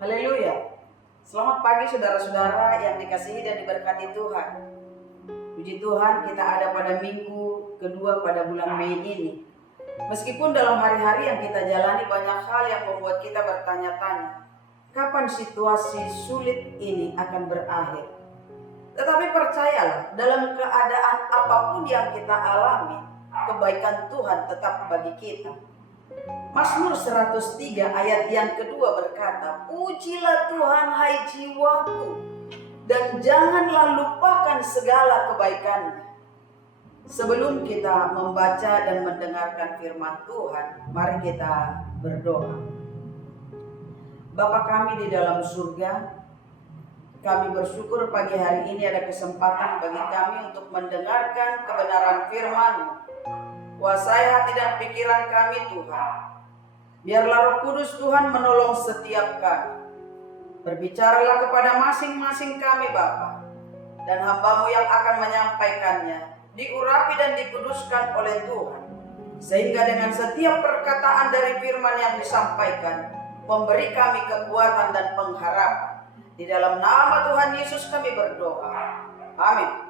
Haleluya. Selamat pagi saudara-saudara yang dikasihi dan diberkati Tuhan. Puji Tuhan, kita ada pada minggu kedua pada bulan Mei ini. Meskipun dalam hari-hari yang kita jalani banyak hal yang membuat kita bertanya-tanya, kapan situasi sulit ini akan berakhir? Tetapi percayalah, dalam keadaan apapun yang kita alami, kebaikan Tuhan tetap bagi kita. Mazmur 103 ayat yang kedua berkata, "Pujilah Tuhan hai jiwaku, dan janganlah lupakan segala kebaikan-Nya." Sebelum kita membaca dan mendengarkan firman Tuhan, mari kita berdoa. Bapa kami di dalam surga, kami bersyukur pagi hari ini ada kesempatan bagi kami untuk mendengarkan kebenaran firman-Mu. Kuasai hati dan pikiran kami Tuhan. Biarlah Roh Kudus Tuhan menolong setiap kami. Berbicaralah kepada masing-masing kami Bapa, dan hamba-Mu yang akan menyampaikannya diurapi dan dikuduskan oleh Tuhan, sehingga dengan setiap perkataan dari firman yang disampaikan memberi kami kekuatan dan pengharapan. Di dalam nama Tuhan Yesus kami berdoa. Amin.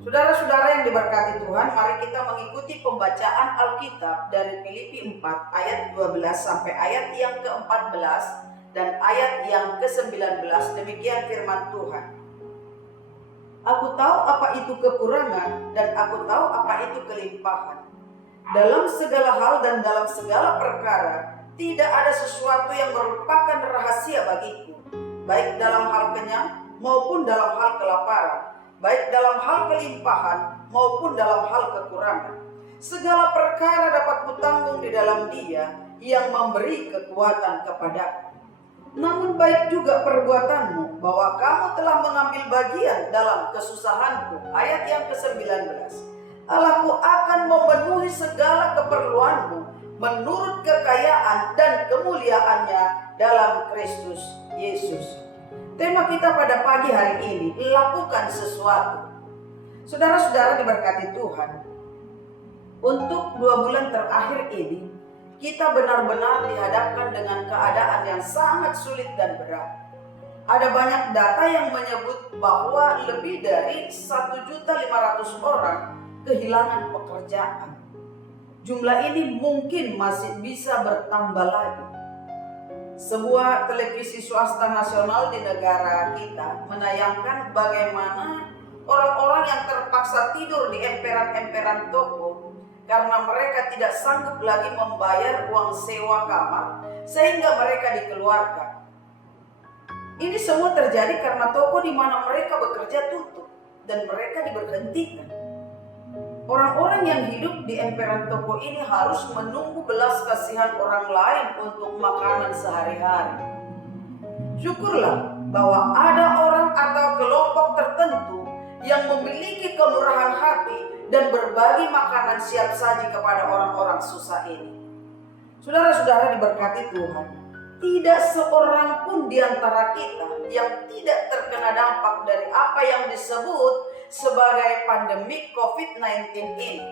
Saudara-saudara yang diberkati Tuhan, mari kita mengikuti pembacaan Alkitab dari Filipi 4 ayat 12 sampai ayat yang ke-14 dan ayat yang ke-19. Demikian firman Tuhan. Aku tahu apa itu kekurangan dan aku tahu apa itu kelimpahan. Dalam segala hal dan dalam segala perkara, tidak ada sesuatu yang merupakan rahasia bagiku, baik dalam hal kenyang maupun dalam hal kelaparan, baik dalam hal kelimpahan maupun dalam hal kekurangan. Segala perkara dapat kutanggung di dalam Dia yang memberi kekuatan kepadaku. Namun baik juga perbuatanmu, bahwa kamu telah mengambil bagian dalam kesusahanku. Ayat yang ke-19. Allahku akan memenuhi segala keperluanmu menurut kekayaan dan kemuliaannya dalam Kristus Yesus. Tema kita pada pagi hari ini, lakukan sesuatu. Saudara-saudara diberkati Tuhan, untuk 2 bulan terakhir ini, kita benar-benar dihadapkan dengan keadaan yang sangat sulit dan berat. Ada banyak data yang menyebut bahwa lebih dari 1.500.000 orang kehilangan pekerjaan. Jumlah ini mungkin masih bisa bertambah lagi. Sebuah televisi swasta nasional di negara kita menayangkan bagaimana orang-orang yang terpaksa tidur di emperan-emperan toko karena mereka tidak sanggup lagi membayar uang sewa kamar sehingga mereka dikeluarkan. Ini semua terjadi karena toko di mana mereka bekerja tutup dan mereka diberhentikan. Orang-orang yang hidup di emperan toko ini harus menunggu belas kasihan orang lain untuk makanan sehari-hari. Syukurlah bahwa ada orang atau kelompok tertentu yang memiliki kemurahan hati dan berbagi makanan siap saji kepada orang-orang susah ini. Saudara-saudara diberkati Tuhan, tidak seorang pun di antara kita yang tidak terkena dampak dari apa yang disebut sebagai pandemi COVID-19 ini.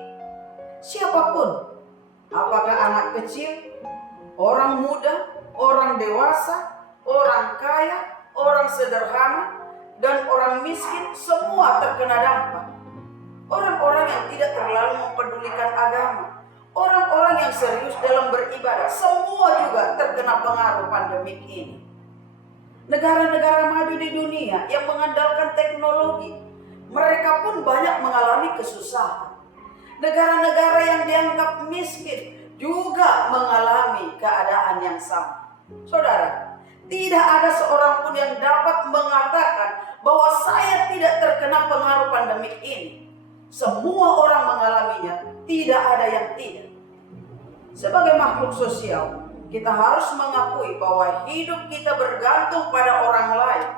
Siapapun, apakah anak kecil, orang muda, orang dewasa, orang kaya, orang sederhana, dan orang miskin, semua terkena dampak. Orang-orang yang tidak terlalu mempedulikan agama, orang-orang yang serius dalam beribadah, semua juga terkena pengaruh pandemik ini. Negara-negara maju di dunia yang mengandalkan teknologi, mereka pun banyak mengalami kesusahan. Negara-negara yang dianggap miskin juga mengalami keadaan yang sama. Saudara, tidak ada seorang pun yang dapat mengatakan bahwa saya tidak terkena pengaruh pandemik ini. Semua orang mengalaminya, tidak ada yang tidak. Sebagai makhluk sosial, kita harus mengakui bahwa hidup kita bergantung pada orang lain.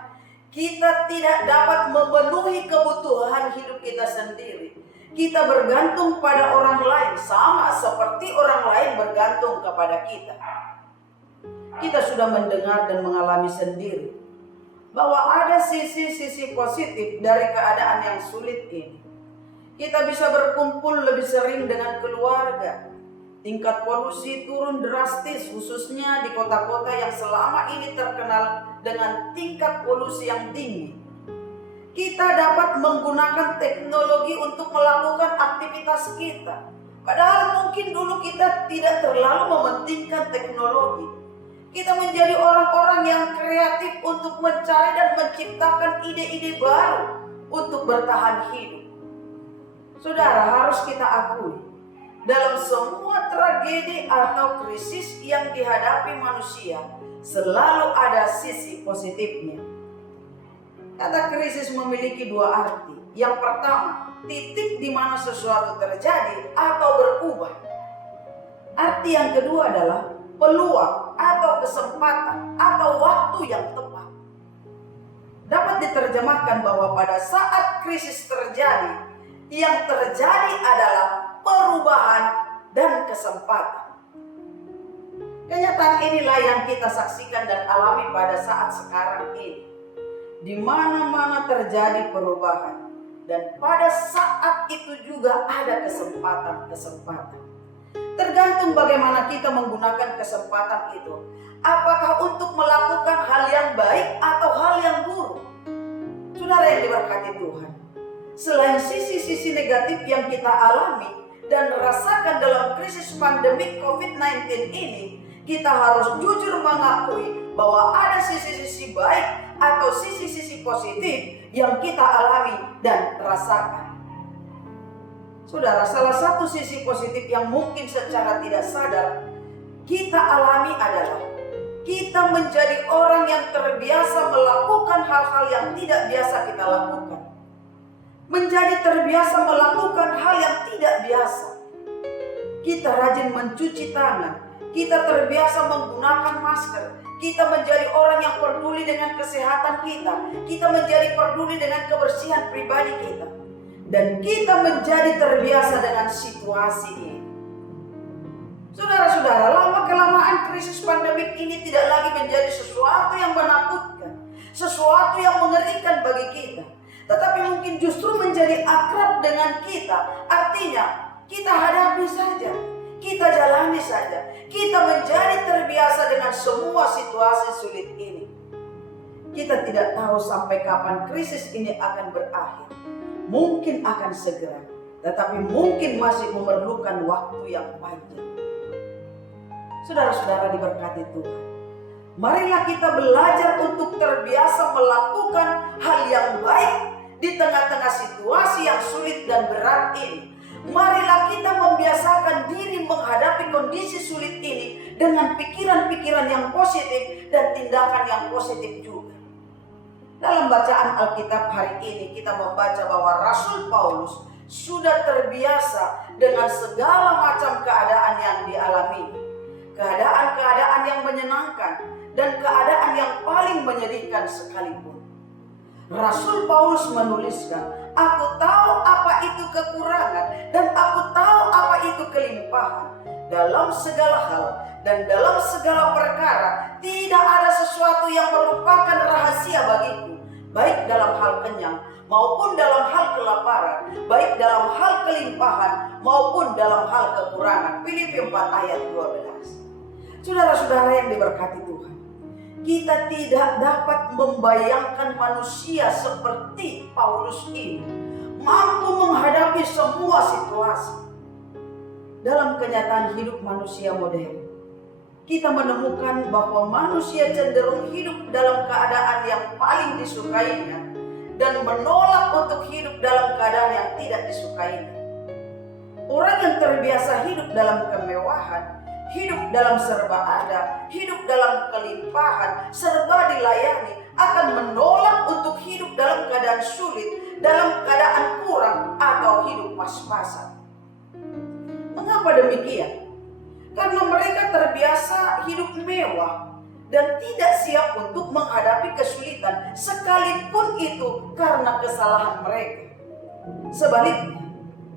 Kita tidak dapat memenuhi kebutuhan hidup kita sendiri. Kita bergantung pada orang lain, sama seperti orang lain bergantung kepada kita. Kita sudah mendengar dan mengalami sendiri bahwa ada sisi-sisi positif dari keadaan yang sulit ini. Kita bisa berkumpul lebih sering dengan keluarga. tingkat polusi turun drastis, khususnya di kota-kota yang selama ini terkenal dengan tingkat polusi yang tinggi. Kita dapat menggunakan teknologi untuk melakukan aktivitas kita. Padahal mungkin dulu kita tidak terlalu mementingkan teknologi. Kita menjadi orang-orang yang kreatif untuk mencari dan menciptakan ide-ide baru untuk bertahan hidup. Saudara, harus kita akui, dalam semua tragedi atau krisis yang dihadapi manusia, selalu ada sisi positifnya. Kata krisis memiliki dua arti. Yang pertama, titik di mana sesuatu terjadi atau berubah. Arti yang kedua adalah peluang atau kesempatan atau waktu yang tepat. Dapat diterjemahkan bahwa pada saat krisis terjadi, yang terjadi adalah perubahan dan kesempatan. Kenyataan inilah yang kita saksikan dan alami pada saat sekarang ini. Di mana-mana terjadi perubahan, dan pada saat itu juga ada kesempatan-kesempatan. Tergantung bagaimana kita menggunakan kesempatan itu. Apakah untuk melakukan hal yang baik atau hal yang buruk? Saudara yang diberkati Tuhan, selain sisi-sisi negatif yang kita alami dan rasakan dalam krisis pandemi COVID-19 ini, kita harus jujur mengakui bahwa ada sisi-sisi baik atau sisi-sisi positif yang kita alami dan rasakan. Saudara, salah satu sisi positif yang mungkin secara tidak sadar kita alami adalah kita menjadi orang yang terbiasa melakukan hal-hal yang tidak biasa kita lakukan. Menjadi terbiasa melakukan hal yang tidak biasa. Kita rajin mencuci tangan, kita terbiasa menggunakan masker, kita menjadi orang yang peduli dengan kesehatan kita, kita menjadi peduli dengan kebersihan pribadi kita, dan kita menjadi terbiasa dengan situasi ini. Saudara-saudara, lama-kelamaan krisis pandemik ini tidak lagi menjadi sesuatu yang menakutkan, sesuatu yang mengerikan bagi kita, tetapi mungkin justru menjadi akrab dengan kita. Artinya, kita hadapi saja, kita jalani saja, kita menjadi terbiasa dengan semua situasi sulit ini. Kita tidak tahu sampai kapan krisis ini akan berakhir. Mungkin akan segera, tetapi mungkin masih memerlukan waktu yang panjang. Saudara-saudara diberkati Tuhan, marilah kita belajar untuk terbiasa melakukan hal yang baik di tengah-tengah situasi yang sulit dan berat ini. Marilah kita membiasakan diri menghadapi kondisi sulit ini dengan pikiran-pikiran yang positif dan tindakan yang positif juga. Dalam bacaan Alkitab hari ini kita membaca bahwa Rasul Paulus sudah terbiasa dengan segala macam keadaan yang dialami. Keadaan-keadaan yang menyenangkan dan keadaan yang paling menyedihkan sekalipun. Rasul Paulus menuliskan, "Aku tahu apa itu kekurangan dan aku tahu apa itu kelimpahan. Dalam segala hal dan dalam segala perkara tidak ada sesuatu yang merupakan rahasia bagiku, baik dalam hal kenyang maupun dalam hal kelaparan, baik dalam hal kelimpahan maupun dalam hal kekurangan." Filipi 4 ayat 12. Saudara-saudara yang diberkati Tuhan, kita tidak dapat membayangkan manusia seperti Paulus ini mampu menghadapi semua situasi. Dalam kenyataan hidup manusia modern, kita menemukan bahwa manusia cenderung hidup dalam keadaan yang paling disukainya dan menolak untuk hidup dalam keadaan yang tidak disukainya. Orang yang terbiasa hidup dalam kemewahan, hidup dalam serba ada, hidup dalam kelimpahan, serba dilayani, akan menolak untuk hidup dalam keadaan sulit, dalam keadaan kurang, atau hidup pas-pasan. Mengapa demikian? Karena mereka terbiasa hidup mewah dan tidak siap untuk menghadapi kesulitan, sekalipun itu karena kesalahan mereka. Sebaliknya,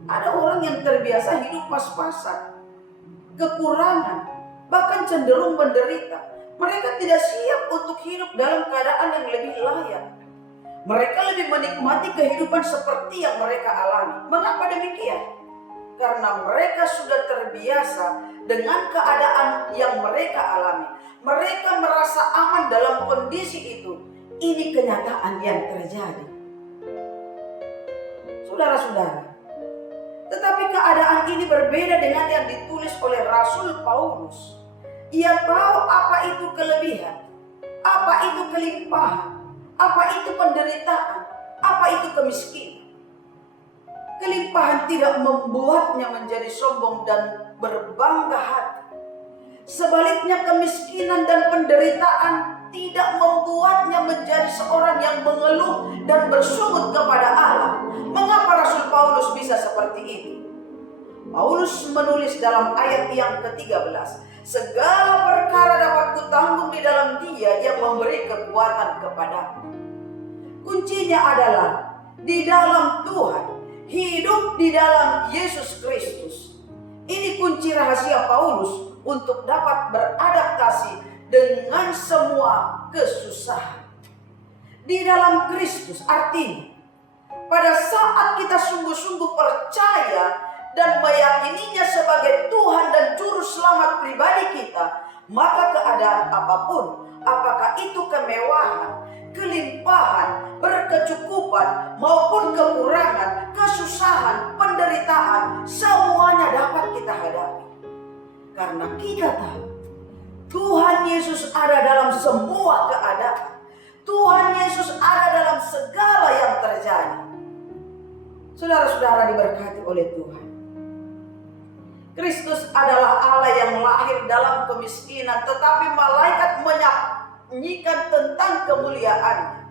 ada orang yang terbiasa hidup pas-pasan, kekurangan, bahkan cenderung menderita. Mereka tidak siap untuk hidup dalam keadaan yang lebih layak. Mereka lebih menikmati kehidupan seperti yang mereka alami. Mengapa demikian? Karena mereka sudah terbiasa dengan keadaan yang mereka alami. Mereka merasa aman dalam kondisi itu. Ini kenyataan yang terjadi. Saudara-saudara, tetapi keadaan ini berbeda dengan yang ditulis oleh Rasul Paulus. Ia tahu apa itu kelebihan, apa itu kelimpahan, apa itu penderitaan, apa itu kemiskinan. Kelimpahan tidak membuatnya menjadi sombong dan berbangga hati. Sebaliknya, kemiskinan dan penderitaan tidak membuatnya menjadi seorang yang mengeluh dan bersungut kepada Allah. Mengapa Rasul Paulus bisa seperti itu? Paulus menulis dalam ayat yang ke-13, segala perkara dapat kutanggung di dalam Dia yang memberi kekuatan kepadaku. Kuncinya adalah di dalam Tuhan, hidup di dalam Yesus Kristus. Ini kunci rahasia Paulus untuk dapat beradaptasi dengan semua kesusahan. Di dalam Kristus artinya, pada saat kita sungguh-sungguh percaya dan meyakininya sebagai Tuhan dan Juru Selamat pribadi kita, maka keadaan apapun, apakah itu kemewahan, kelimpahan, berkecukupan, maupun kekurangan, kesusahan, penderitaan, semuanya dapat kita hadapi. Karena kita tahu Tuhan Yesus ada dalam semua keadaan. Tuhan Yesus ada dalam segala yang terjadi. Saudara-saudara diberkati oleh Tuhan. Kristus adalah Allah yang lahir dalam kemiskinan, tetapi malaikat menyanyikan tentang kemuliaannya.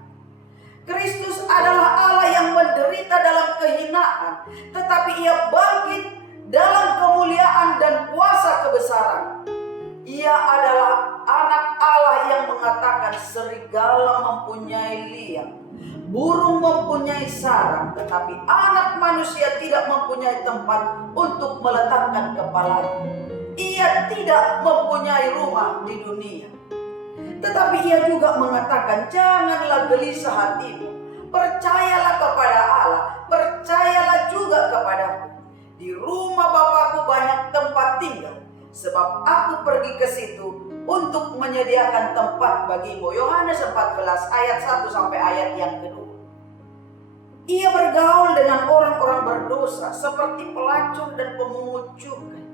Kristus adalah Allah yang menderita dalam kehinaan, tetapi Ia bangkit dalam kemuliaan dan kuasa kebesaran. Ia adalah anak Allah yang mengatakan serigala mempunyai liang, burung mempunyai sarang, tetapi anak manusia tidak mempunyai tempat untuk meletakkan kepalanya. Ia tidak mempunyai rumah di dunia. Tetapi Ia juga mengatakan, janganlah gelisah hatimu, percayalah kepada Allah, percayalah juga kepadaku. Di rumah Bapakku banyak tempat tinggal, sebab aku pergi ke situ untuk menyediakan tempat bagimu. Yohanes 14 ayat 1 sampai ayat yang kedua. Ia bergaul dengan orang-orang berdosa seperti pelacur dan pemungut cukai.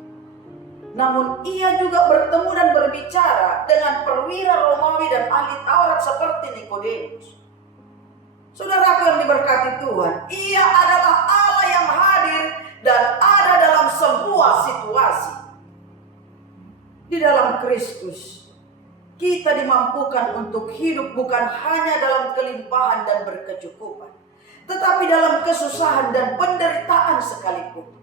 Namun ia juga bertemu dan berbicara dengan perwira Romawi dan ahli Taurat seperti Nikodemus. Saudaraku yang diberkati Tuhan, Ia adalah Allah yang hadir dan ada dalam semua situasi. Di dalam Kristus, kita dimampukan untuk hidup bukan hanya dalam kelimpahan dan berkecukupan, tetapi dalam kesusahan dan penderitaan sekalipun.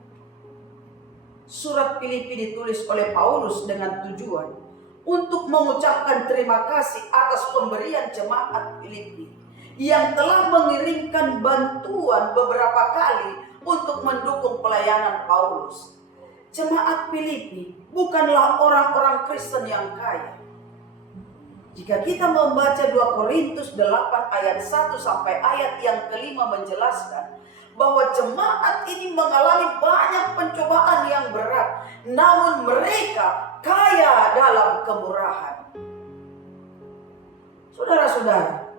Surat Filipi ditulis oleh Paulus dengan tujuan untuk mengucapkan terima kasih atas pemberian jemaat Filipi yang telah mengirimkan bantuan beberapa kali untuk mendukung pelayanan Paulus. Jemaat Filipi bukanlah orang-orang Kristen yang kaya. Jika kita membaca 2 Korintus 8 ayat 1 sampai ayat yang kelima menjelaskan bahwa jemaat ini mengalami banyak pencobaan yang berat, namun mereka kaya dalam kemurahan. Saudara-saudara,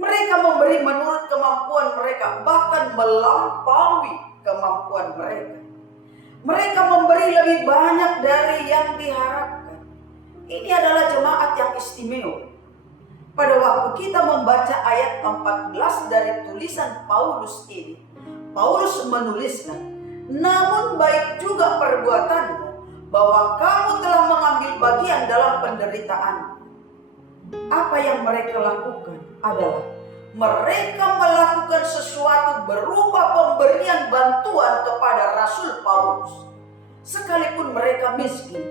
mereka memberi menurut kemampuan mereka, bahkan melampaui kemampuan mereka. Mereka memberi lebih banyak dari yang diharapkan. Ini adalah jemaat yang istimewa. Pada waktu kita membaca ayat 14 dari tulisan Paulus ini, Paulus menuliskan, namun baik juga perbuatanmu, bahwa kamu telah mengambil bagian dalam penderitaan. Apa yang mereka lakukan adalah mereka melakukan sesuatu berupa pemberian bantuan kepada Rasul Paulus. Sekalipun mereka miskin,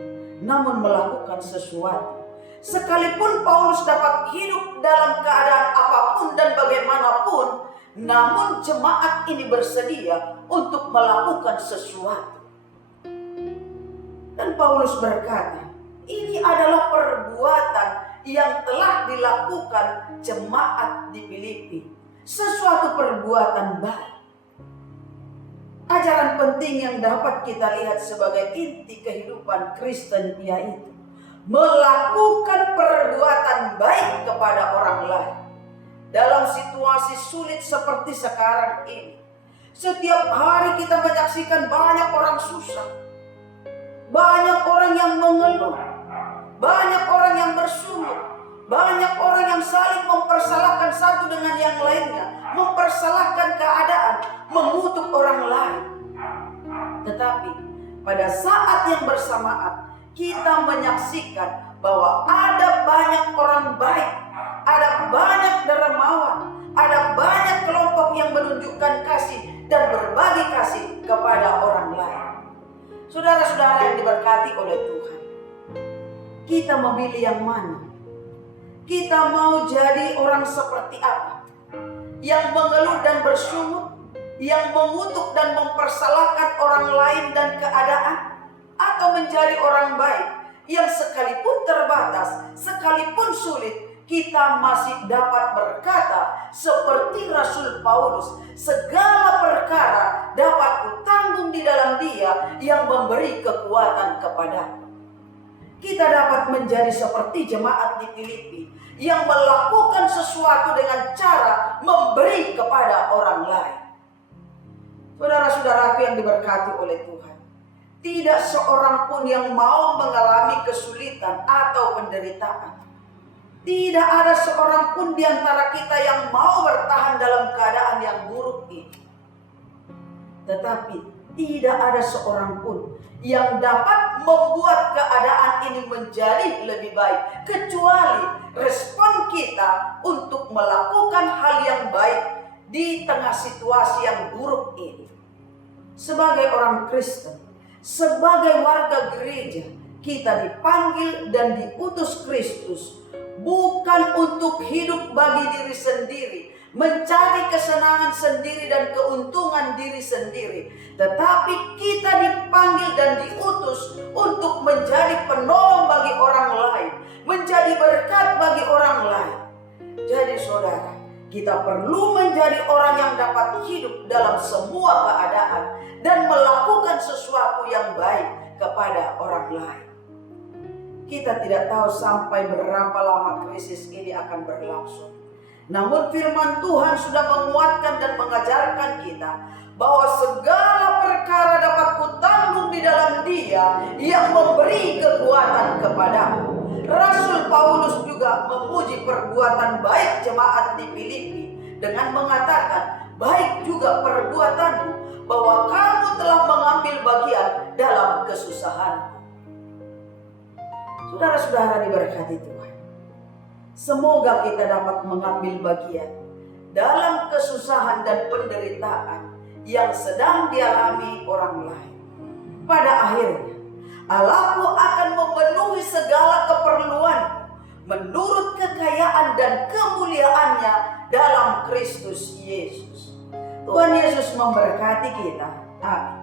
namun melakukan sesuatu. Sekalipun Paulus dapat hidup dalam keadaan apapun dan bagaimanapun, namun jemaat ini bersedia untuk melakukan sesuatu. Dan Paulus berkata, ini adalah perbuatan yang telah dilakukan jemaat di Filipi. Sesuatu perbuatan baik. Ajaran penting yang dapat kita lihat sebagai inti kehidupan Kristen yaitu melakukan perbuatan baik kepada orang lain. Dalam situasi sulit seperti sekarang ini, setiap hari kita menyaksikan banyak orang susah, banyak orang yang mengeluh, banyak orang yang bersungut, banyak orang yang saling mempersalahkan satu dengan yang lainnya, mempersalahkan keadaan, mengutuk orang lain. Tetapi pada saat yang bersamaan kita menyaksikan bahwa ada banyak orang baik, ada banyak dermawan, ada banyak kelompok yang menunjukkan kasih dan berbagi kasih kepada orang lain. Saudara-saudara yang diberkati oleh Tuhan, kita memilih yang mana? Kita mau jadi orang seperti apa? Yang mengeluh dan bersungut, yang mengutuk dan mempersalahkan orang lain dan keadaan, atau menjadi orang baik yang sekalipun terbatas, sekalipun sulit, kita masih dapat berkata seperti Rasul Paulus, segala perkara dapat kutanggung di dalam Dia yang memberi kekuatan kepadaku. Kita dapat menjadi seperti jemaat di Filipi yang melakukan sesuatu dengan cara memberi kepada orang lain. Saudara-saudaraku yang diberkati oleh Tuhan, tidak seorang pun yang mau mengalami kesulitan atau penderitaan. Tidak ada seorang pun di antara kita yang mau bertahan dalam keadaan yang buruk ini. Tetapi tidak ada seorang pun yang dapat membuat keadaan ini menjadi lebih baik, kecuali respon kita untuk melakukan hal yang baik di tengah situasi yang buruk ini. Sebagai orang Kristen, sebagai warga gereja, kita dipanggil dan diutus Kristus bukan untuk hidup bagi diri sendiri, mencari kesenangan sendiri dan keuntungan diri sendiri, tetapi kita dipanggil dan diutus untuk menjadi penolong bagi orang lain, menjadi berkat bagi orang lain. Jadi saudara, kita perlu menjadi orang yang dapat hidup dalam semua keadaan dan melakukan sesuatu yang baik kepada orang lain. Kita tidak tahu sampai berapa lama krisis ini akan berlangsung. Namun firman Tuhan sudah menguatkan dan mengajarkan kita bahwa segala perkara dapat kutanggung di dalam Dia yang memberi kekuatan kepadamu. Rasul Paulus juga memuji perbuatan baik jemaat di Filipi dengan mengatakan, baik juga perbuatanmu bahwa kamu telah mengambil bagian dalam kesusahanku. Saudara-saudara diberkati Tuhan, semoga kita dapat mengambil bagian dalam kesusahan dan penderitaan yang sedang dialami orang lain. Pada akhirnya, Allahku akan memenuhi segala keperluanmu menurut kekayaan dan kemuliaannya dalam Kristus Yesus. Tuhan Yesus memberkati kita. Amin.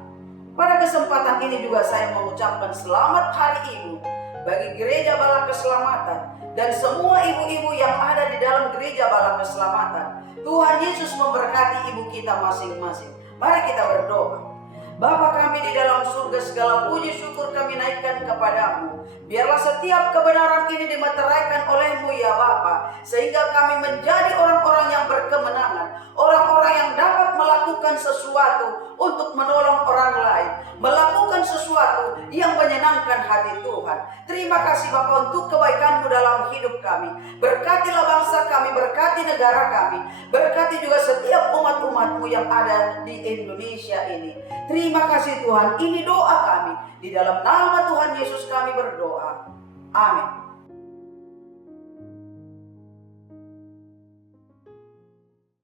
Pada kesempatan ini juga saya mengucapkan selamat Hari Ibu bagi Gereja Bala Keselamatan dan semua ibu-ibu yang ada di dalam Gereja Bala Keselamatan. Tuhan Yesus memberkati ibu kita masing-masing. Mari kita berdoa. Bapa kami di dalam surga, segala puji syukur kami naikkan kepadamu. Biarlah setiap kebenaran ini dimeteraikan olehmu ya Bapa, sehingga kami menjadi orang-orang yang berkemenangan, orang-orang yang dapat melakukan sesuatu untuk menolong orang lain, melakukan sesuatu yang menyenangkan hati Tuhan. Terima kasih Bapa untuk kebaikan-Mu dalam hidup kami. Berkatilah bangsa kami, berkati negara kami, berkati juga setiap umat-umat-Mu yang ada di Indonesia ini. Terima kasih Tuhan, ini doa kami. Di dalam nama Tuhan Yesus kami berdoa. Amin.